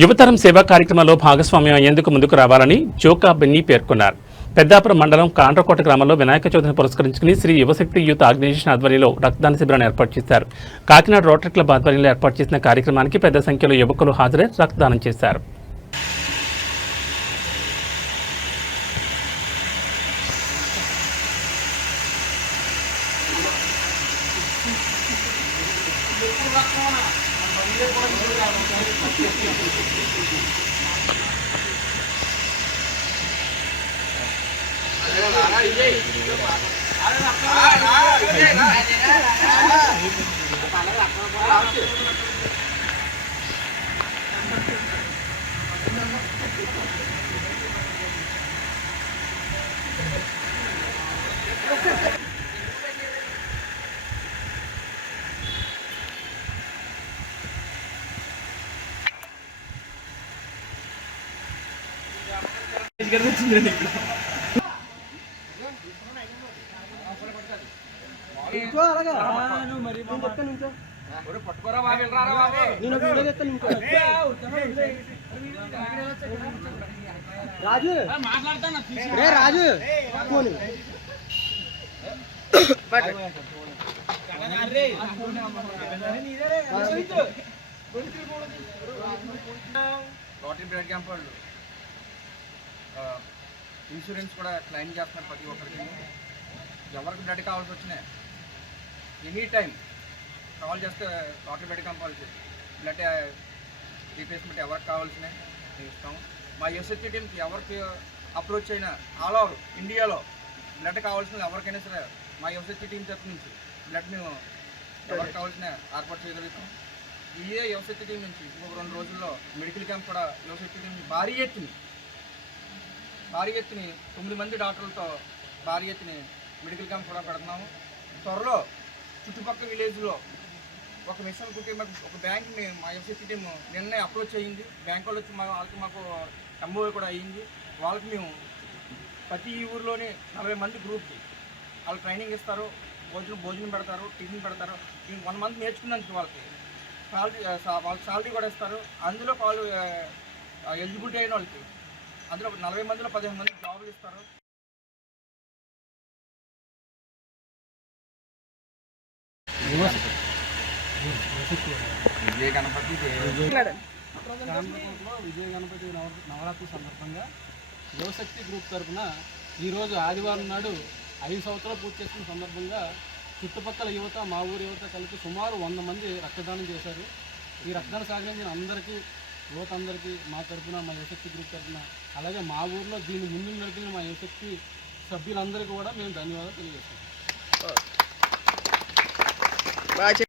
యువతరం సేవా కార్యక్రమంలో భాగస్వామ్యం అయ్యేందుకు ముందుకు రావాలని జోకా బెన్నీ పేర్కొన్నారు. పెద్దాపురం మండలం కాండ్రకోట గ్రామంలో వినాయక చవితిని పురస్కరించుకుని శ్రీ యువశక్తి యూత్ ఆర్గనైజేషన్ ఆధ్వర్యంలో రక్తదాన శిబిరాన్ని ఏర్పాటు చేశారు. కాకినాడ రోటరీ క్లబ్ ఆధ్వర్యంలో ఏర్పాటు చేసిన కార్యక్రమానికి పెద్ద సంఖ్యలో యువకులు హాజరై రక్తదానం చేశారు. రాజు రాజు రోటరీ బ్లడ్ క్యాంప్ వాళ్ళు ఇన్సూరెన్స్ కూడా క్లెయిమ్ చేస్తున్నారు. ప్రతి ఒక్కరికి ఎవరికి బ్లడ్ కావాల్సి వచ్చినాయి ఎనీ టైం కాల్ చేస్తే రోటరీ బ్లడ్ క్యాంప్ వాళ్ళకి బ్లడ్ రీప్లేస్మెంట్ ఎవరికి కావాల్సినాయి ఇస్తాం. మా యూఎస్హెచ్ టీంకి ఎవరికి అప్రోచ్ అయినా ఆల్ ఓవర్ ఇండియాలో బ్లడ్ కావాల్సిన ఎవరికైనా సరే మా యూఎస్హెచ్ టీం తరఫు నుంచి బ్లడ్ మేము ఎవరికి కావాల్సిన ఏర్పాటు చేయగలుగుతాం. ఇదే యూఎస్హెచ్ టీం నుంచి ఇంకొక 2 రోజుల్లో మెడికల్ క్యాంప్ కూడా యూఎస్హెచ్ టీం భారీ ఎత్తుని 9 మంది డాక్టర్లతో భారీ ఎత్తుని మెడికల్ క్యాంప్ కూడా పెడుతున్నాము. త్వరలో చుట్టుపక్కల విలేజ్లో ఒక మిషన్ కుటుంబ ఒక బ్యాంక్ని మా యూఎస్హెచ్ టీం నిన్నే అప్రోచ్ అయ్యింది. బ్యాంక్ వాళ్ళు వచ్చి వాళ్ళకి మాకు ఎంఓఏ కూడా అయ్యింది. వాళ్ళకి మేము ప్రతి ఊరిలోనే 40 మంది గ్రూప్కి వాళ్ళు ట్రైనింగ్ ఇస్తారు, భోజనం పెడతారు, టిఫిన్ పెడతారు. 1 మంత్ నేర్చుకున్నందుకు వాళ్ళకి సాలరీ కూడా ఇస్తారు. అందులో వాళ్ళు ఎలిజిబిలిటీ అయిన వాళ్ళకి అందులో 40 మందిలో 15 మంది జాబులు ఇస్తారు. విజయ గణపతి నవరాత్రి సందర్భంగా యువశక్తి గ్రూప్ తరఫున ఈరోజు ఆదివారం నాడు 5 సంవత్సరాలు పూర్తి చేసుకున్న సందర్భంగా చుట్టుపక్కల యువత, మా ఊరి యువత కలిపి సుమారు 100 మంది రక్తదానం చేశారు. ఈ రక్తదానం సహకరించిన అందరికీ, యువత అందరికీ మా తరఫున, మా యువశక్తి గ్రూప్ తరఫున, అలాగే మా ఊర్లో దీన్ని ముందుకు నడిపిన మా యువశక్తి సభ్యులందరికీ కూడా మేము ధన్యవాదాలు తెలియజేస్తాం.